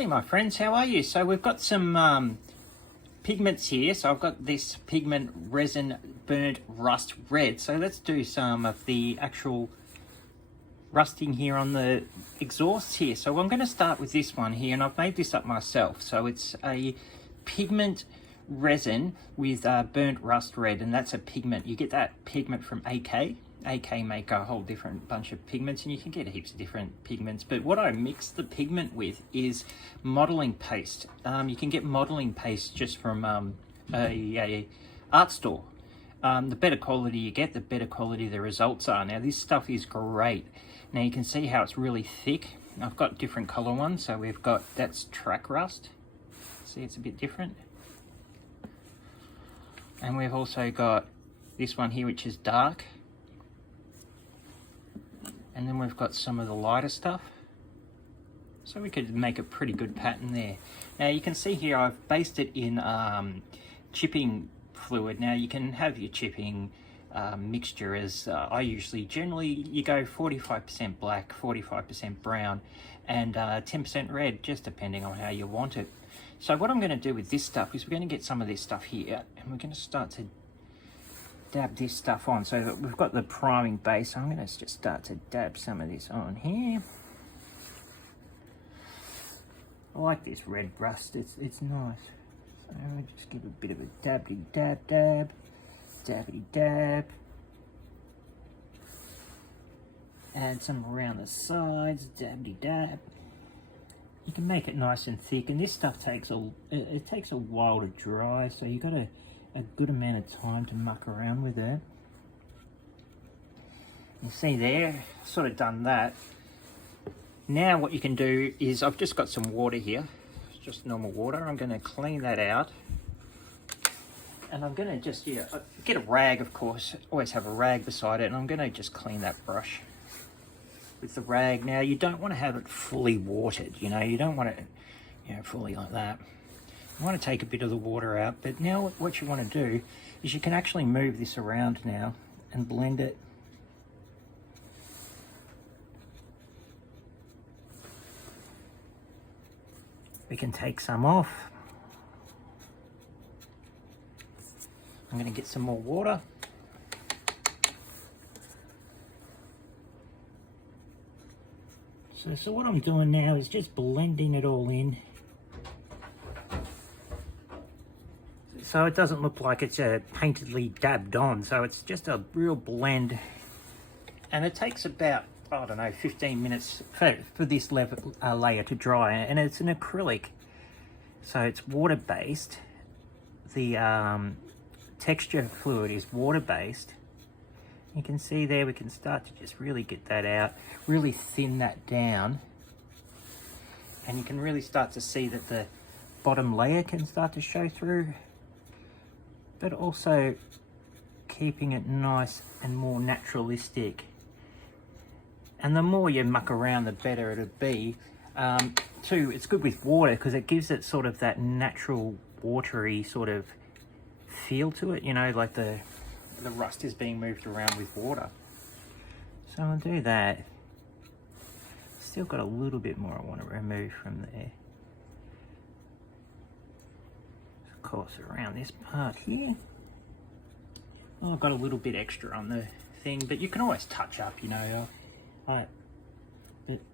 Hey my friends, how are you? So we've got some pigments here. So I've got this pigment resin burnt rust red. So let's do some of the actual rusting here on the exhaust here. So I'm going to start with this one here, and I've made this up myself. So it's a pigment resin with burnt rust red, and that's a pigment. You get that pigment from AK. AK make a whole different bunch of pigments, and you can get heaps of different pigments, but what I mix the pigment with is modeling paste. You can get modeling paste just from a art store. The better quality you get, the better quality the results are. Now this stuff is great. Now you can see how it's really thick. I've got different color ones. So we've got, that's track rust. See, it's a bit different. And we've also got this one here, which is dark. And then we've got some of the lighter stuff. So we could make a pretty good pattern there. Now you can see here I've based it in chipping fluid. Now you can have your chipping mixture as I usually, generally you go 45% black, 45% brown, and 10% red, just depending on how you want it. So what I'm going to do with this stuff is we're going to get some of this stuff here, and we're going to start to dab this stuff on. So that we've got the priming base. I'm going to just start to dab some of this on here. I like this red rust, it's nice. So I just give a bit of a dabby dab dab, dabbity dab. Add some around the sides, dabbity dab. You can make it nice and thick, and this stuff takes it takes a while to dry, so you got a good amount of time to muck around with it. You see there, sort of done that. Now what you can do is, I've just got some water here, just normal water. I'm going to clean that out, and I'm going to just get a rag, of course, always have a rag beside it, and I'm going to just clean that brush with the rag. Now you don't want to have it fully watered, you don't want it fully like that. You want to take a bit of the water out, but now what you want to do is you can actually move this around now and blend it. We can take some off. I'm going to get some more water. So what I'm doing now is just blending it all in, so it doesn't look like it's paintedly dabbed on. So it's just a real blend, and it takes about, I don't know, 15 minutes for this layer to dry, and it's an acrylic, so it's water based. The texture fluid is water based. You can see there, we can start to just really get that out, really thin that down, and you can really start to see that the bottom layer can start to show through, but also keeping it nice and more naturalistic. And the more you muck around, the better it'll be. Too, it's good with water because it gives it sort of that natural watery sort of feel to it, like the rust is being moved around with water. So I'll do that. Still got a little bit more I want to remove from there. Of course, around this part here. Oh, I've got a little bit extra on the thing, but you can always touch up, but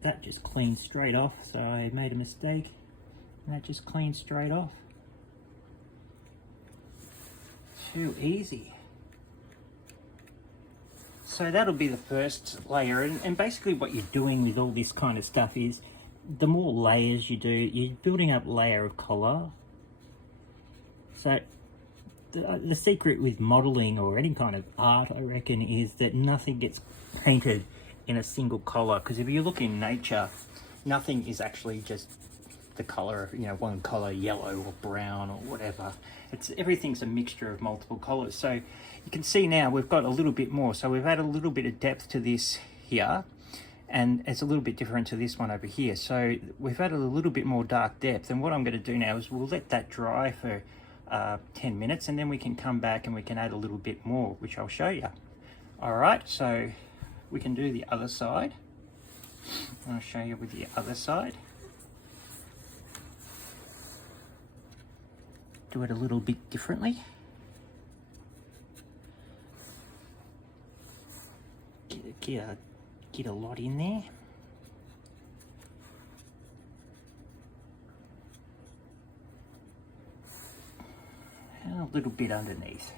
that just cleans straight off, so I made a mistake, and that just cleans straight off. Too easy. So that'll be the first layer, and basically what you're doing with all this kind of stuff is, the more layers you do, you're building up layer of colour. So the secret with modelling or any kind of art, I reckon, is that nothing gets painted in a single colour, because if you look in nature, nothing is actually just the colour, one colour, yellow or brown or whatever. Everything's a mixture of multiple colours. So you can see now we've got a little bit more. So we've added a little bit of depth to this here, and it's a little bit different to this one over here. So we've added a little bit more dark depth, and what I'm going to do now is we'll let that dry for 10 minutes, and then we can come back and we can add a little bit more, which I'll show you. All right, so we can do the other side. I'll show you with the other side. do it a little bit differently. Get a lot in there. And a little bit underneath.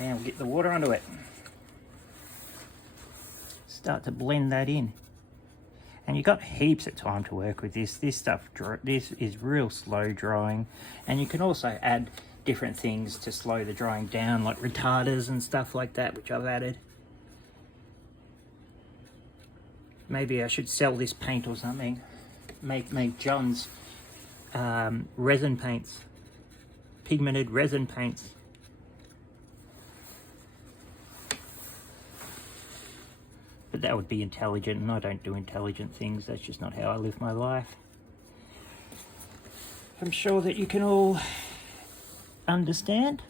Now we'll get the water onto it. Start to blend that in. And you've got heaps of time to work with this. This is real slow drying. And you can also add different things to slow the drying down, like retarders and stuff like that, which I've added. Maybe I should sell this paint or something. Make John's resin paints, pigmented resin paints. But that would be intelligent, and I don't do intelligent things. That's just not how I live my life. I'm sure that you can all understand.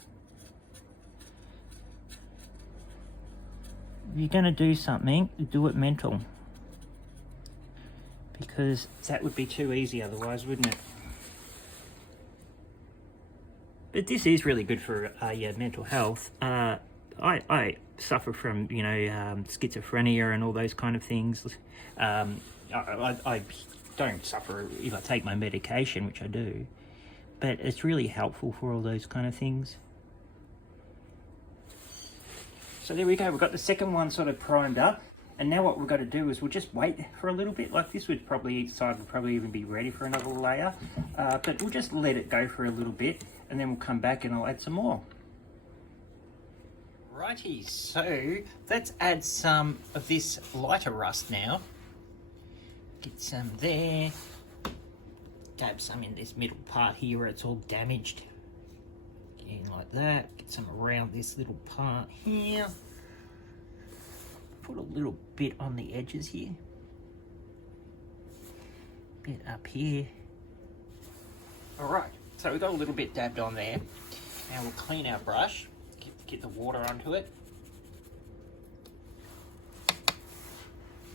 If you're going to do something, do it mental. Because that would be too easy otherwise, wouldn't it? But this is really good for your mental health. I suffer from, schizophrenia and all those kind of things. I don't suffer if I take my medication, which I do, but it's really helpful for all those kind of things. So there we go, we've got the second one sort of primed up, and now what we've got to do is we'll just wait for a little bit. Like this would probably, each side would probably even be ready for another layer, but we'll just let it go for a little bit, and then we'll come back and I'll add some more. Righty, so let's add some of this lighter rust now. Get some there. Dab some in this middle part here where it's all damaged. Again, like that. Get some around this little part here. Put a little bit on the edges here. Bit up here. Alright, so we've got a little bit dabbed on there. Now we'll clean our brush. Get the water onto it.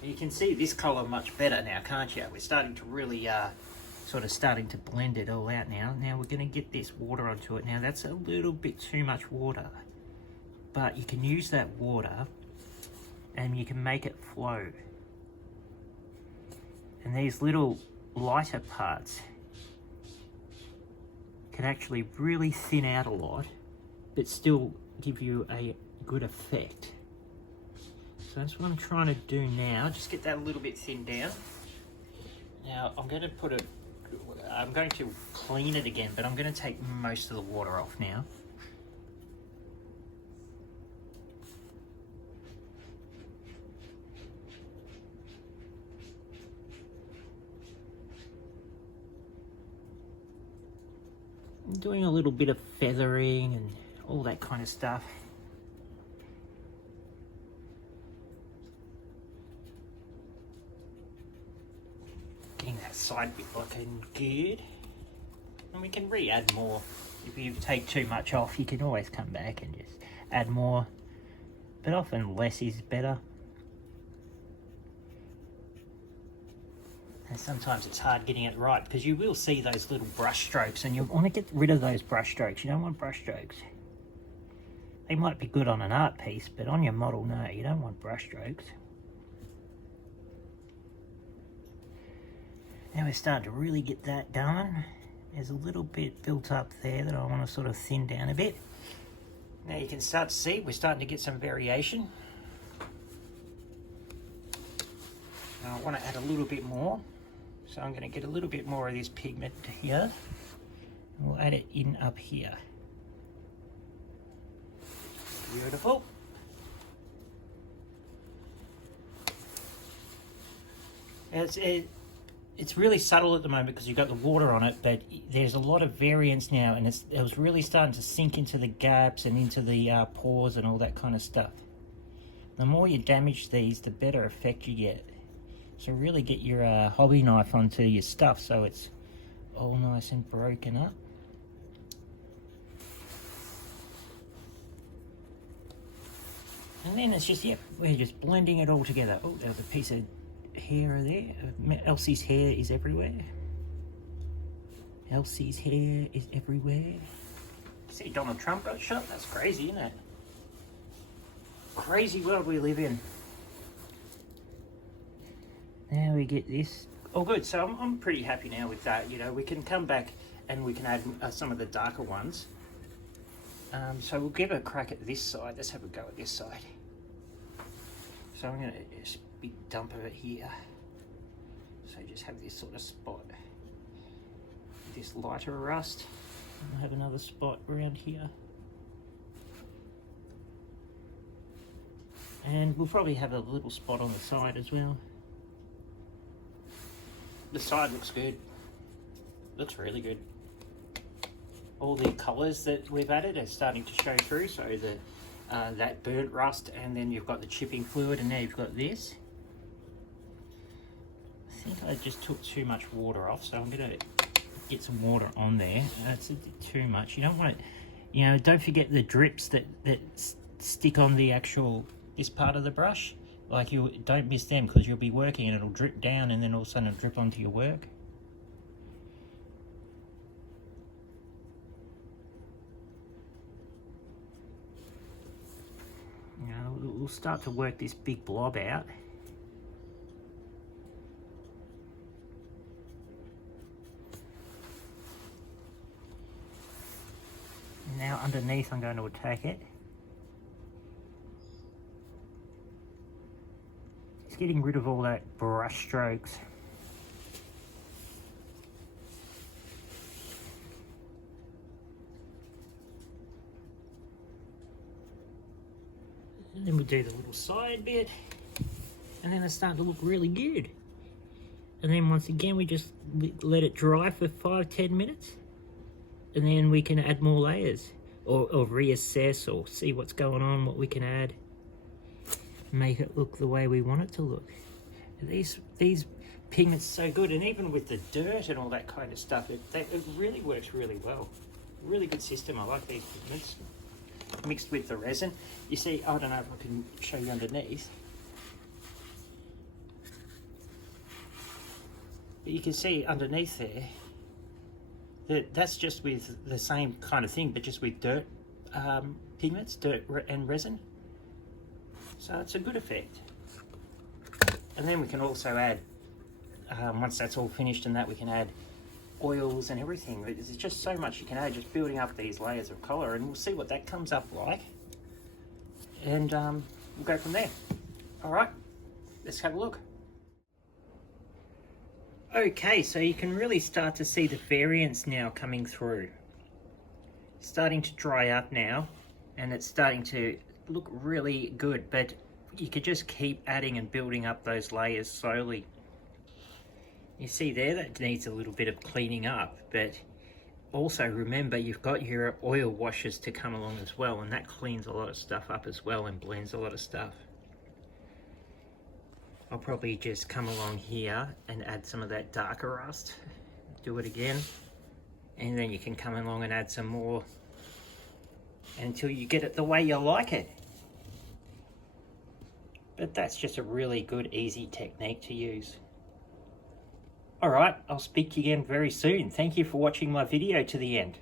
You can see this colour much better now, can't you? We're starting to really starting to blend it all out now. Now we're going to get this water onto it. Now that's a little bit too much water, but you can use that water and you can make it flow. And these little lighter parts can actually really thin out a lot, but still give you a good effect. So that's what I'm trying to do now. Just get that a little bit thinned down. Now I'm going to clean it again, but I'm going to take most of the water off now. I'm doing a little bit of feathering and all that kind of stuff. Getting that side bit looking good. And we can re-add more. If you take too much off, you can always come back and just add more. But often less is better. And sometimes it's hard getting it right because you will see those little brush strokes and you want to get rid of those brush strokes. You don't want brush strokes. They might be good on an art piece, but on your model, no, you don't want brush strokes. Now we're starting to really get that done. There's a little bit built up there that I want to sort of thin down a bit. Now you can start to see we're starting to get some variation. Now I want to add a little bit more. So I'm going to get a little bit more of this pigment here. And we'll add it in up here. Beautiful. It's really subtle at the moment because you've got the water on it, but there's a lot of variance now, and it was really starting to sink into the gaps and into the pores and all that kind of stuff. The more you damage these, the better effect you get. So really get your hobby knife onto your stuff so it's all nice and broken up. And then it's just, we're just blending it all together. Oh, there was a piece of hair there. Elsie's hair is everywhere. Elsie's hair is everywhere. See, Donald Trump got shot? That's crazy, isn't it? Crazy world we live in. Now we get this. Oh, good. So I'm pretty happy now with that. You know, we can come back and we can add some of the darker ones. So we'll give a crack at this side. Let's have a go at this side. So I'm going to just big dump of it here. So just have this sort of spot. This lighter rust. And I'll have another spot around here. And we'll probably have a little spot on the side as well. The side looks good. Looks really good. All the colours that we've added are starting to show through. So that burnt rust, and then you've got the chipping fluid, and now you've got this. I think I just took too much water off, so I'm going to get some water on there. That's a bit too much. You don't want it, you know, don't forget the drips that stick on the actual, this part of the brush. Like, you don't miss them, because you'll be working and it'll drip down, and then all of a sudden it'll drip onto your work. You know, we'll start to work this big blob out. Now underneath I'm going to attack it. Just getting rid of all that brush strokes. And then we'll do the little side bit. And then it's starting to look really good. And then once again we just let it dry for 5-10 minutes. And then we can add more layers, or reassess, or see what's going on, what we can add, make it look the way we want it to look. These pigments are so good, and even with the dirt and all that kind of stuff, it really works really well. Really good system. I like these pigments mixed with the resin. You see, I don't know if I can show you underneath, but you can see underneath there, that's just with the same kind of thing, but just with dirt pigments, dirt and resin. So it's a good effect. And then we can also add, once that's all finished and that, we can add oils and everything. There's just so much you can add, just building up these layers of colour, and we'll see what that comes up like. And we'll go from there. All right, let's have a look. Okay, so you can really start to see the variance now coming through. Starting to dry up now, and it's starting to look really good, but you could just keep adding and building up those layers slowly. You see there, that needs a little bit of cleaning up, but also remember you've got your oil washes to come along as well, and that cleans a lot of stuff up as well and blends a lot of stuff. I'll probably just come along here and add some of that darker rust. Do it again. And then you can come along and add some more until you get it the way you like it. But that's just a really good, easy technique to use. Alright, I'll speak to you again very soon. Thank you for watching my video to the end.